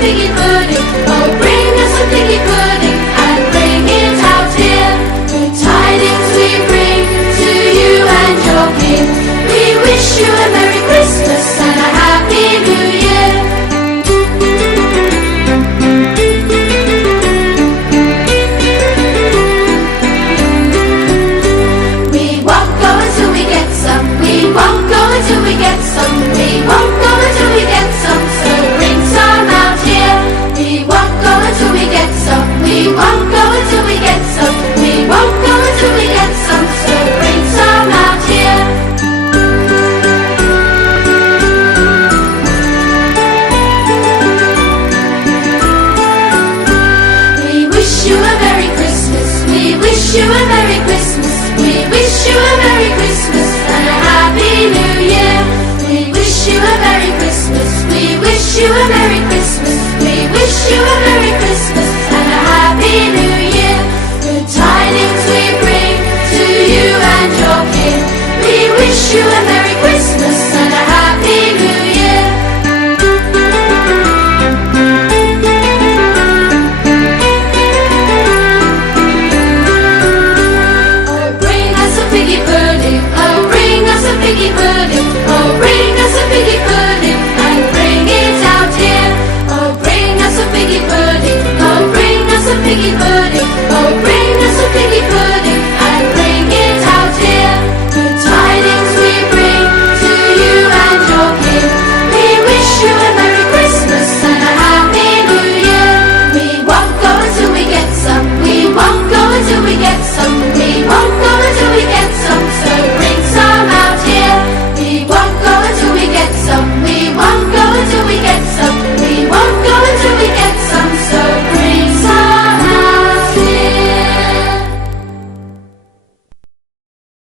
figgy pudding. Oh, bring us some figgy pudding and bring it out here. Good tidings we bring to you and your king. We wish you a Merry Christmas and a Happy New Year. We won't go until we get some. We won't go until we get some. We won't go until we get some. So bring some out here. We won't go until we get some. We won't go until we get some. We won't go until we get some. So bring some out here. We wish you a Merry Christmas. We wish you a Merry Christmas. We wish you a Merry Christmas and a Happy New Year. We wish you a Merry Christmas. We wish you a Merry Christmas. We wish you a Merry Christmas and a Happy New Year. Good tidings we bring to you and your king. We wish you a Merry